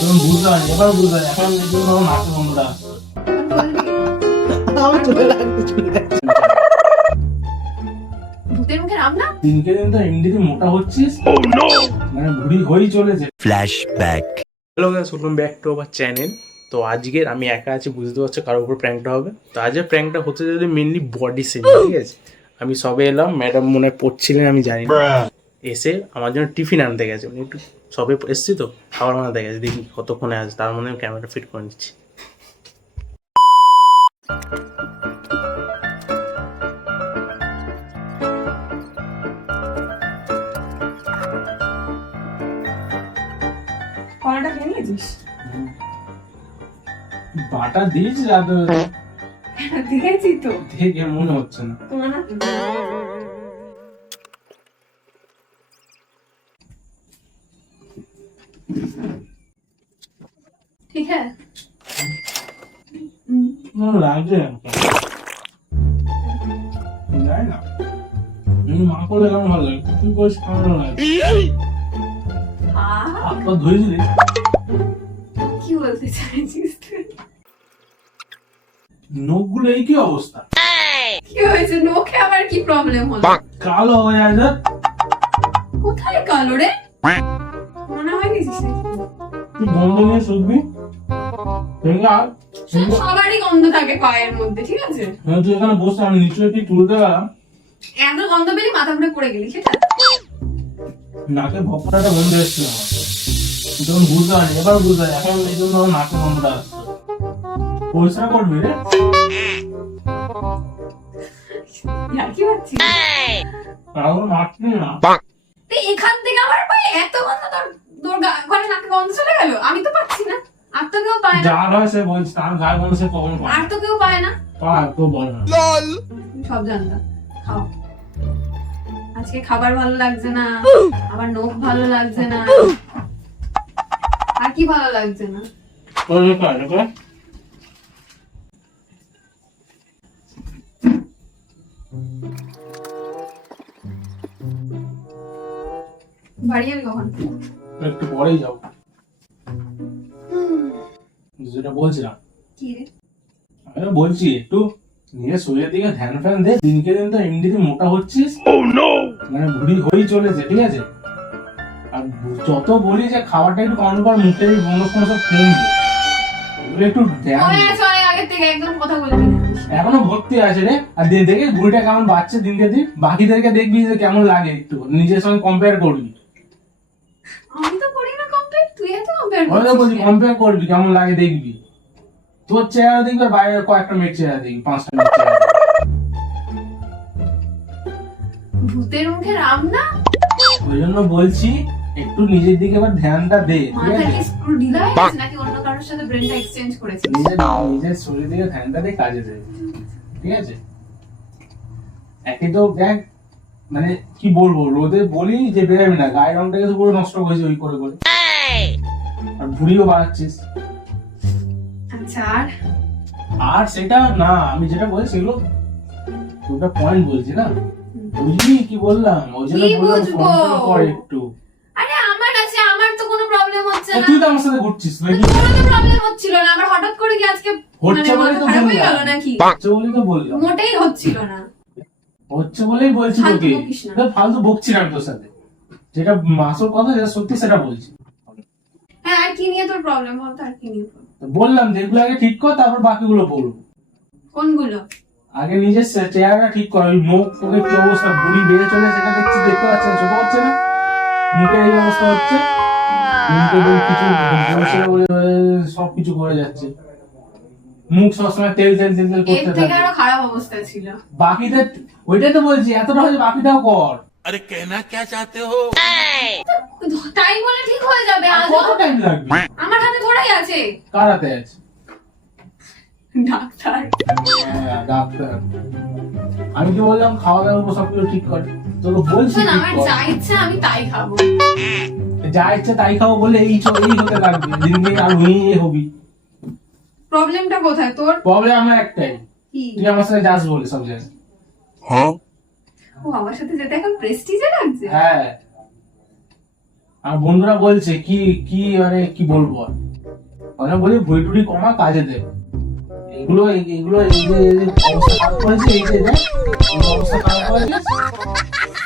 তুমি বুঝতে পারি এবার বুঝতে পারি এখন এই জন্য নাচে বন্ধুরা আমার চলে লাগছে চলে যাচ্ছে। ভূতের মুখে রাম না? দিনকে দিন তো এমনিতে মোটা হচ্ছিস মানে ভুড়ি হয়েই চলেছে। Flashback. Hello guys, welcome back to our channel. তো আজকের আমি একা আছি, বুঝতে পারছো কারোর উপর প্র্যাঙ্কটা হবে। তো আজকের প্র্যাঙ্কটা হতে যাবে মেনলি বডি শেপ, ঠিক আছে? আমি সবে এলাম, ম্যাডাম মনে হয় পড়ছিলেন আমি জানি না, এসে আমার জন্য টিফিন আনতে গেছে। উনি একটু সবে এসছি তো খাবার বানাতে গেছে, দেখি কতক্ষণে আসে, তার মধ্যে আমি ক্যামেরাটা ফিট করে নিচ্ছি। কলাটা খেয়ে নিয়েছিস? বাটা দিয়েছি আর দেখেছি তো, দেখে মনে হচ্ছে না। তোমার না ঠিক আছে। লাগছে জানি না, মা করলে কেমন ভালো লাগে, তুই করিস কেমন লাগে। হাত পা ধুয়েছিলি? কি বলতে চাইছিস তুই? নখগুলো এই কি অবস্থা? কি হয়েছে? নখে আবার কি প্রবলেম হলো? কালো হয়ে আছে। কোথায় কালো রে? মনে হয় গেছিস তুই গন্ধ নিয়ে শুকবি ফিঙ্গার। সবারই গন্ধ থাকে পায়ের মধ্যে, ঠিক আছে? তুই এখানে বসে, আমি নিচে কি তুলতে গেলাম, এত গন্ধ পেলে মাথা ঘুরে পড়ে গেলি, সেটা নাকে ভপটাটা বন্ধ এসছিল আমার। তখন বুঝতে পারি এবার বুঝতে পারি এখন এই জন্য আমার নাকে বন্ধটা আসছে। পরিষ্কার করবি রে? আর কি ভাবছিস? কারণ মারছি না। তুই এখান থেকে আমার পায়ে এত গন্ধ, তোর তোর ঘরে নাকে গন্ধ চলে গেল? আমি তো পাচ্ছি না, আর তো কেউ পায় না। যার হয় সে বলছে, তার গায়ে গন্ধ সে কখন পায়? আর তো কেউ পায় না। পায় তো বলে না। আমি সব জানতাম। খাও, আজকে খাবার ভালো লাগছে না, আবার নখ ভালো লাগছে না, আর কি ভালো লাগছে না? পরিষ্কার দেখো। বাড়ি যাবি কখন? একটু পরেই যাও। যেটা বলছিলাম, কি রে? আমি বলছি একটু নিজের শরীরের দিকে ধ্যান ফ্যান দে। দিনকে দিন তো এমনিতে মোটা হচ্ছিস মানে ভুড়ি হয়েই চলেছে, ঠিক আছে? আর যত বলি যে খাবারটা একটু কন্ট্রোল কর, মুখে মনোক্ষণ সব কমবে, এগুলো একটু ধ্যান দে। ওই চলে আগের থেকে একদম কথা বলবি না। এখনো ভর্তি আছে রে। আর দেখে ভুড়িটা কেমন বাড়ছে দিনকে দিন, বাকিদেরকে দেখবি যে কেমন লাগে, একটু নিজের সঙ্গে কম্পেয়ার করবি। আমি তো করি না কম্পেয়ার, তুই এত কম্পেয়ার ওই তো বলছি করছিস কেন? কম্পেয়ার করবি, কেমন লাগে দেখবি। তোর চেহারা দেখবি আর বাইরের কয়েকটা মেয়ের চেহারা দেখবি, 5টা মেয়ের চেহারা দেখবি। ভূতের মুখে রাম না? ওই জন্য বলছি একটু নিজের দিকে এবার ধ্যানটা দে, ঠিক মাথা আছে? কি স্ক্রু ঢিলা হয়ে গেছে নাকি অন্য কারোর সাথে ব্রেনটা এক্সচেঞ্জ করেছিস? নিজের শরীর দিকে ধ্যানটা দে, কাজে দে, ঠিক আছে? একে তো দেখ মানে কি বলবো, রোদে বলি যে বেরাবি না, গায়ের রংটাকে তো পুরো নষ্ট করেছে ওই করে করে, আর ভুড়িও বাড়াচ্ছিস। আচ্ছা, আর আর সেটা না, আমি যেটা বলছি সেগুলো দুটো পয়েন্ট বলছি না, বুঝলি কি বললাম? ওই জন্য কি বললাম বুঝবো? কন্ট্রোল কর একটু। আরে আমার আছে, আমার তো কোনো প্রবলেম হচ্ছে না। তুই তো আমার সাথে ঘুরছিস নাকি? তো কোনো প্রবলেম হচ্ছিল না, আমার হঠাৎ করে কি আজকে হচ্ছে মানে বলেই মাথা তো খারাপ হয়ে গেল বললাম। নাকি? হচ্ছে বলেই তো বললাম। মোটেই হচ্ছিল না। হচ্ছে বলেই বলছি ফালতু তোকে। বকিস না। তোর ফালতু বকছি না আমি তোর সাথে, যেটা আসল কথা যেটা সত্যি সেটা বলছি। হ্যাঁ, আর কি নিয়ে তোর প্রবলেম বলতো? আর কি নিয়ে problem? তো বললাম যে এগুলো আগে ঠিক কর, তারপর বাকিগুলো বলবো। কোনগুলো? আগে নিজের চেহারাটা ঠিক কর। ওই মুখ তোকে কি অবস্থা, বুড়ি বেড়ে চলে, সেটা দেখছি, দেখতে পাচ্ছেন, ছোট হচ্ছে না? মুখে এই অবস্থা হচ্ছে, মুখে কিছু বলছে বলে সবকিছু করে যাচ্ছে, মুখ সবসময় তেল তেল তেল তেল এর করতে থেকে থাকে। আরো খারাপ অবস্থা ছিল। বাকিদের ওইটাই তো বলছি, এতটা হচ্ছে বাকিটাও কর। अरे कहना क्या चाहते हो? তাই বলে ঠিক হয়ে যাবে? আর আজও কত টাইম লাগবে? আমার হাতে ধরাই আছে। কার হাতে আছে? ডাক্তার। হ্যাঁ, ডাক্তার। আমি কি বললাম খাওয়া দাওয়া সবকিছু ঠিক কর, তোকে বলছি শোন, ঠিক আমার কর। যা ইচ্ছা আমি তাই খাবো। যা ইচ্ছে তাই খাবো বলে এই হতে লাগবে, দিন দিন আর হয়ে হবি। প্রবলেমটা কোথায় তোর? প্রবলেম আমার একটাই, কি? তুই আমার সাথে যাস বলে সব জায়গায়। ও আমার সাথে যেতে এখন প্রেস্টিজে লাগছে। হ্যাঁ, আর বন্ধুরা বলছে কি কি মানে কি বলবো আর। মানে বলি ভুড়ি টুড়ি কমা, কাজে দে। এগুলো এগুলো এই যে অবস্থা খারাপ করেছে, এই যে দেখ এই অবস্থা খারাপ করেছে,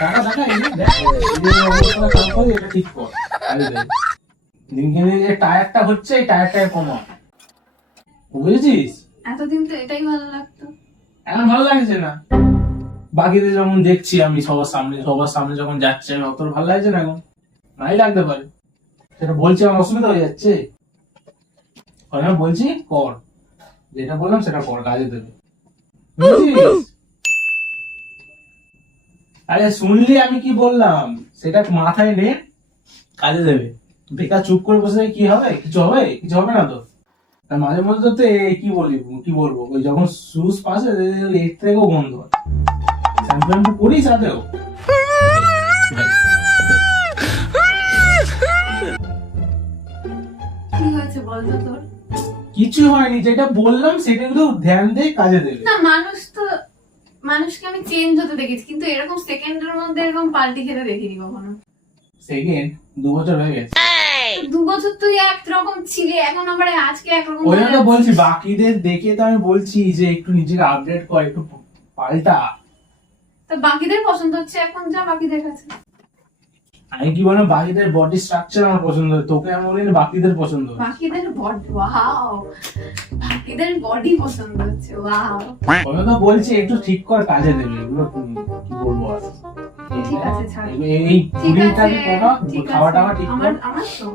টাকা টাকা এই যে দেখ এই যে অবস্থা খারাপ করে, এটা ঠিক কর, কাজে দে। দিনকে দিন যে টায়ারটা হচ্ছে, এই টায়ারটাকে কমা, বুঝেছিস? এতদিন তো এটাই ভালো লাগতো। এখন ভালো লাগছে না। বাকিদের যখন দেখছি আমি সবার সামনে যখন যাচ্ছে, আমি অত ভালো লাগছে না এখন, নাই লাগতে পারে, সেটা বলছি আমার অসুবিধা হয়ে যাচ্ছে। আমি বলছি কর, যেটা বললাম সেটা কর, কাজে দেবে, বুঝছিস? আরে শুনলি আমি কি বললাম, সেটা মাথায় নে, কাজে দেবে। বেকার চুপ করে বসে কি হবে? কিছু হবে? কিছু হবে না তো। আর মাঝে মধ্যে তো কি বলবো, ওই যখন সুস পাশে এর থেকেও গন্ধ হয়, শ্যাম্পু করিস সাথেও। কি হয়েছে বলতো তোর? কিছু হয়নি, যেটা বললাম সেটা একটু ধ্যান দে, কাজে দেবে। না, মানুষকে আমি চেঞ্জ হতে দেখেছি, কিন্তু এরকম সেকেন্ডের মধ্যে এরকম পাল্টি খেতে দেখিনি কখনো। সেকেন্ড 2 বছর হয়ে গেছে। 2 বছর তুই একরকম ছিলি, এখন আবার আজকে একরকম ওই হয়ে জন্য যাচ্ছিস। বলছি, বাকিদের দেখে তো আমি বলছি যে একটু নিজেকে আপডেট কর, একটু পাল্টা। তো বাকিদের পছন্দ হচ্ছে, এখন যা বাকিদের কাছে। আমি কি বললাম, বাকিদের বডি স্ট্রাকচার আমার পছন্দ হয়, তোকে আমি বলিনি বাকিদের পছন্দ হয়। বাকিদের বডি, ওয়াও, বাকিদের বডি পছন্দ হচ্ছে, ওয়াও। ওই জন্য বলছি একটু ঠিক কর, কাজে দেবে। এগুলো কি বলবো আর। ঠিক আছে, ছাড়। এই ঠিক পুডিংটা আছে, কমা, ঠিক খাওয়া আছে। টাওয়া ঠিক কর। আমার তো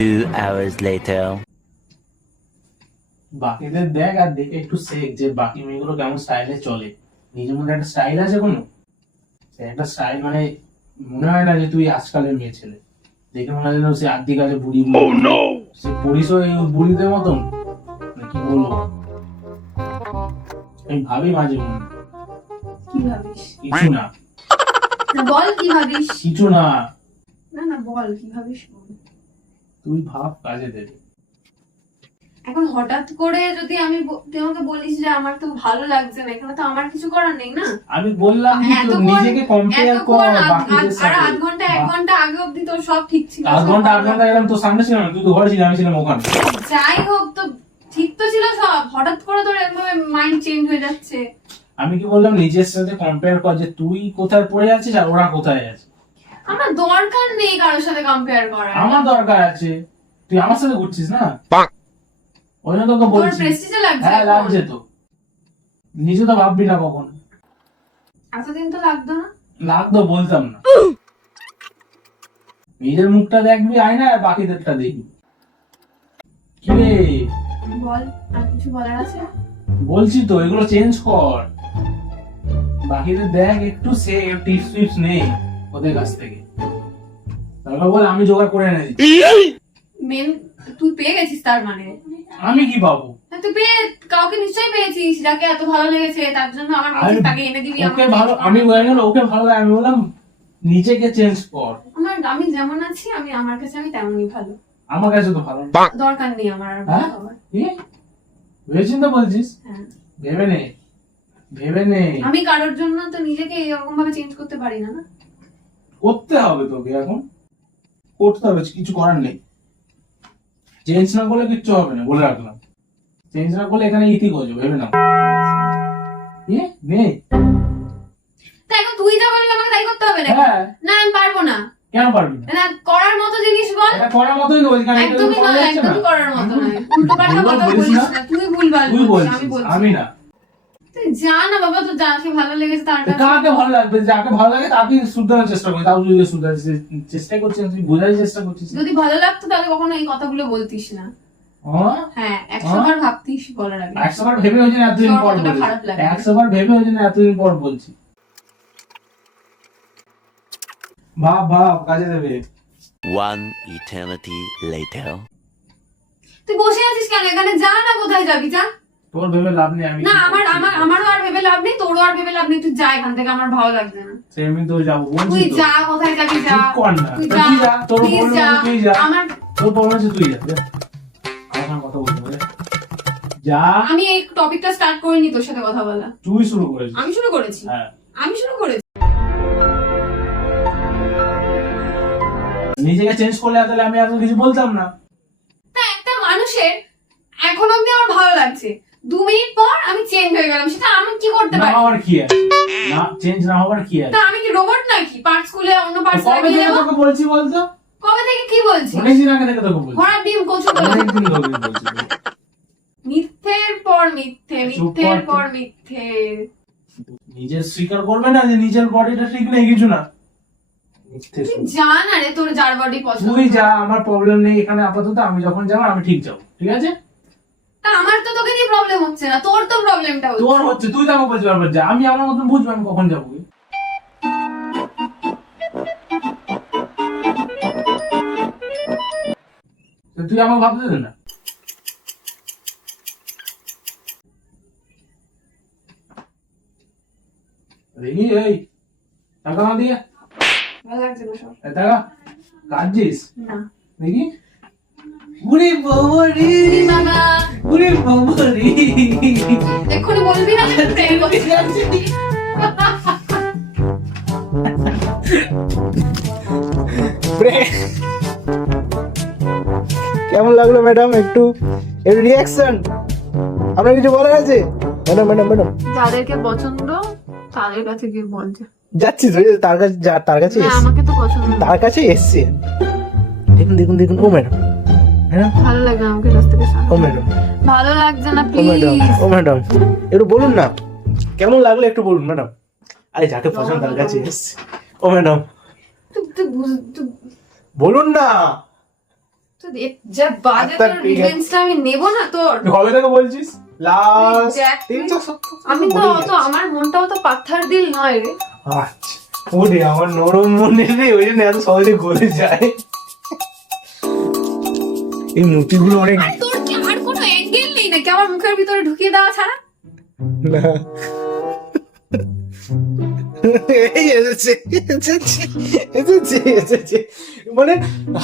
2 hours later. বাকিদের দেখ আর দেখে একটু শেখ যে বাকি মেয়েগুলো কেমন স্টাইলে চলে। নিজের মধ্যে একটা স্টাইল আছে কোনো, সে একটা স্টাইল, মানে মনে হয় না যে তুই আজকালের মেয়ে ছেলে। দেখে মনে হয় যেন সে আদি কাজে বুড়ি, সে পরিস এই বুড়িদের মতন, মানে কি বলবো। আমি ভাবি মাঝে মধ্যে, কি ভাবিস? কিছু না, না বল কি ভাবিস? কিছু না, না বল কি ভাবিস বল। তুই ভাব, কাজে দেবে। এখন হঠাৎ করে যদি তুই আমাকে বলিস যে আমার তো ভালো লাগছে না, এখানে তো আমার কিছু করার নেই না। আমি বললাম কি, তোর নিজেকে কম্পেয়ার কর বাকিদের সাথে। আধ ঘন্টা 1 ঘন্টা আগে অব্দি তোর সব ঠিক ছিল, আধ সব ঘন্টা ভালো এলাম তোর সামনে ছিলাম না, তুই তো ঘরে ছিলি, আমি ছিলাম ওখানে। যাই হোক, তো ঠিক তো ছিল সব, হঠাৎ করে তোর এভাবে মাইন্ড চেঞ্জ হয়ে যাচ্ছে। আমি কি বললাম, নিজের সাথে কম্পেয়ার কর যে তুই কোথায় পড়ে যাচ্ছিস আর ওরা কোথায় আছে। আমার দরকার নেই কারোর সাথে কম্পেয়ার করার। আমার দরকার আছে, তুই আমার সাথে ঘুরছিস না, ওই জন্য তোকে তোর বলছি। প্রেস্টিজে লাগছে হ্যাঁ এখন? লাগছে তো, নিজে তো ভাববি না কখন। এতদিন তো লাগতো না। লাগতো বলতাম না, নিজের মুখটা দেখবি আয়না আর বাকিদেরটা দেখবি। কি রে, বল, আর কিছু বলার আছে? বলছি তো এগুলো চেঞ্জ কর, বাকিদের দেখ একটু, সে টিপস টিপস নেই ওদের কাছ থেকে। তারপর বল আমি জোগাড় করে এনে দিচ্ছি। মেন তুই পেয়ে গেছিস তার মানে? আমি কি পাবো? হ্যাঁ, তুই কাউকে নিশ্চয়ই পেয়েছিস যাকে এত ভালো লেগেছে, তার জন্য আমার আরে তাকে এনে দিবি। ওকে ভালো, আমি বলে গেল ওকে ভালো লাগে, আমি বললাম নিজেকে চেঞ্জ কর। আমি যেমন আছি, আমার কাছে আমি তেমনই ভালো। আমার কাছে তো ভালো, দরকার নেই আমার আর হ্যাঁ? ভালো হওয়ার। কি ভেবেছিস তো বলছিস? হ্যাঁ। ভেবে নে, ভেবে নে। আমি কারোর জন্য তো নিজেকে এরকম ভাবে চেঞ্জ করতে পারি না। না, করতে হবে তোকে, এখন করতে হবে, কিছু করার নেই। চেঞ্জ না করলে কিচ্ছু হবে না, বলে রাখলাম। চেঞ্জ না করলে এখানে ইতি করছো, ভেবে নাও। নে। তা এখন তুই যা বলবি আমাকে তাই করতে হবে না? হ্যাঁ, না, আমি পারবো না। কেন পারবি না? না, করার মতো জিনিস বল। এটা করার মতোই তো বলছি, কারণ এটা তো একদমই করা নয়, যাচ্ছে না। একদমই করার মতো নয়। উল্টো পাল্টা ভুলভাল কথা বলিস বলিস না। না, তুই ভুলভাল তুই বলছিস, আমি বলছিস, বলছি। আমি না। তুই যা না বাবা, তো যাকে ভালো লেগেছে তার কাছে। কাকে ভালো লাগবে, যাকে ভালো লাগে তাকে শুধরানোর চেষ্টা করি, তাও যদি শুধরানোর চেষ্টা করছিস, তুই বোঝার চেষ্টা করছিস। যদি ভালো লাগতো তাহলে কখনো এই কথাগুলো বলতিস না। হ্যাঁ, হ্যাঁ, 100 বার ভাবতিস বলার আগে। 100 বার ভেবে হয়েছে না এতদিন পর কতটা বলছি। খারাপ লাগে। 100 বার ভেবে হয়েছে না এতদিন পর বলছি। ভাব, কাজে দেবে। 1 eternity later. তুই বসে আছিস কেন এখানে? যা না, কোথায় যাবি? যা তোর ভেবে লাভ নেই, আমি না। আমারও আর ভেবে লাভ নেই, তোরও আর ভেবে লাভ নেই। তুই যা এখান থেকে, আমার ভালো লাগছে না। আমি তো যাবো বলছি তুই তো। যা, কোথায় যাবি যা। চুপ কর না, তুই তুই যা, তোর প্লিজ বলবো যা। তুই যা, আমার তোর বলবো তুই যা, যা। আমার কথা বলতে হবে, যা। আমি এই টপিকটা স্টার্ট করিনি তোর সাথে কথা বলা। তুই শুরু করেছিস। আমি শুরু করেছি। হ্যাঁ, আমি শুরু করেছি। নিজেকে চেঞ্জ করলে তাহলে আমি এত কিছু বলতাম না। তা একটা মানুষের এখন অব্দি আমার ভালো লাগছে, 2 মিনিট পর আমি চেঞ্জ হয়ে গেলাম, সেটা আমি কি করতে না পারি? হওয়ার কি আছে, না চেঞ্জ না হওয়ার কি আছে? তা আমি কি রোবট নাকি পার্টস খুলে অন্য পার্টস কবে লাগিয়ে থেকে দেবো? তোকে বলছি বলতো? কবে থেকে কি বলছিস? অনেকদিন আগে থেকে তোকে বলছি, ঘোড়ার ডিম কচু অনেকদিন ধরে বলছি। মিথ্যের পর মিথ্যে, চুপ মিথ্যের কর। পর মিথ্যে। নিজের স্বীকার করবে না যে নিজের বডিটা ঠিক নেই কিছু না। মিথ্যে তুই শুধু। যা না রে, তোর যার বডি পছন্দ। তুই যা, আমার প্রবলেম নেই এখানে আপাতত, আমি যখন যাবো আমি ঠিক যাবো, ঠিক আছে? তা আমার তো তোকে নিয়ে প্রবলেম হচ্ছে না, তোর তো প্রবলেমটা হচ্ছে। তোর হচ্ছে, তুই তো আমাকে বলতে পারবি যা, আমি আমার মতন বুঝবো আমি কখন যাবো। তো তুই আমাকে ভাবতে দে না। দেখি এই টাকা না দিয়ে ভালো লাগছে না সব। এই টাকা কাটছিস না দেখি। উরে বাবারে, বাবা, উরে বাবারে, এক্ষুনি বলবি না যে প্রেম করছিস? কেমন লাগলো ম্যাডাম? একটু রিয়াকশন আপনার কিছু বলার আছে? ম্যাডাম ম্যাডাম ম্যাডাম যাদেরকে পছন্দ তাদের কাছে গিয়ে বলছে, যাচ্ছি তো, এই যে তার কাছে তার কাছে না এসছি, আমাকে তো পছন্দ না। তার কাছে এসছি। দেখুন দেখুন দেখুন, ও ম্যাডাম ম্যাডাম, ভালো লাগে না আমাকে কাছ থেকে ও সামনে। ম্যাডাম, ভালো লাগছে না ও ম্যাডাম, প্লিজ। ও ম্যাডাম, একটু বলুন না কেমন লাগলো, একটু বলুন ম্যাডাম। আরে যাকে পছন্দ তার কাছে এসছি। ও ম্যাডাম তুই বলুন না। যা বাজে, আচ্ছা, তোর ঠিক আছে। রিভেঞ্জটা আমি নেব না তোর। তুই কবে থেকে বলছিস? লাস্ট দেখ, 3-4 সপ্তাহ আমি তো বলেই অত, আমার মনটাও তো পাথর দিল নয় রে। আচ্ছা, ওরে আমার নরম মনে রে, ওই জন্য এত সহজে গলে যায়। এই মুটিগুলো অনেক আর তোর কি আর কোনো অ্যাঙ্গেল নেই নাকি আমার মুখের ভিতরে ঢুকিয়ে দেওয়া ছাড়া? না। এই এসেছে এসেছে এসেছে এসেছে, মানে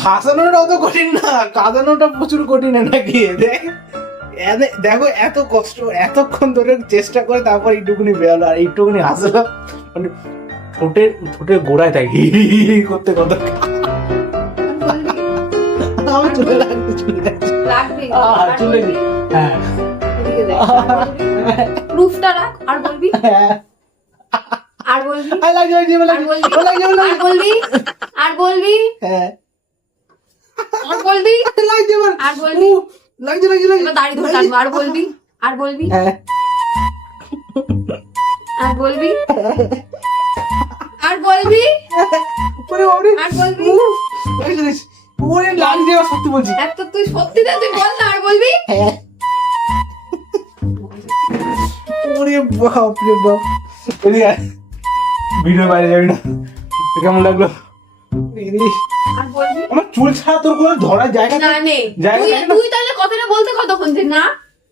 হাসানোটা অত কঠিন না, কাঁদানোটা প্রচুর কঠিন নাকি? দেখ দেখো এত কষ্ট, এতক্ষণ ধরে চেষ্টা করে তারপর এইটুকুনি বেরোলো, আর এইটুকুনি হাসলো, মানে ঠোঁটের গোড়ায় থাকে হি হি হি হি করতে কথা। আমার চলে লাগবে, চলে যাচ্ছে। লাগবে আর চলে গেছে। হ্যাঁ এদিকে দেখ, প্রুফটা রাখ আর বলবি, হ্যাঁ, আর বলবি, আর লাগছে, লাগছে, আর লাগছে, বলবি, লাগছে, আর লাগছে। বলবি, আর বলবি, হ্যাঁ, আর বলবি, লাগছে এবার। আর বলবি। লাগছে, লাগছে, লাগছে। এবার দাড়ি ধরে টানবো, আর বলবি, আর বলবি, হ্যাঁ, আর বলবি, আর বলবি, ওরে ওরে, আর বলবি। লাগছে, লাগছে। ওরে লাগছে, এবার সত্যি বলছি। এত তুই সত্যি না, তুই বল না, আর বলবি। হ্যাঁ। ওরে বাপ রে বাপ। এদিকে আয়। ভিডিও বাইরে যাবি না। তো কেমন লাগলো? ইস, আর বলবি আমার চুল ছাড়া তোর কোনো ধরার জায়গা না, নেই। নেই। জায়গা তুই থাকে না? তুই তাহলে কথাটা বলতে কতক্ষণ যে না,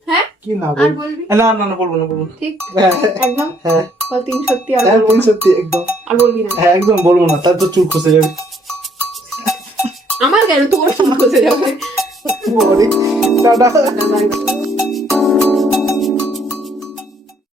হ্যাঁ কি না আর বলবো? বলবি, না না না, বলবো না, বলবো না। ঠিক হ্যাঁ, একদম হ্যাঁ, বল, তিন সত্যি আর হ্যাঁ, বলবো তিন না। সত্যি একদম। আর বলবি না, হ্যাঁ, একদম বলবো না, তার তো চুল খসে যাবে। আমার কেন তোর ফোন খসে যাবে? ওরে, টাটা।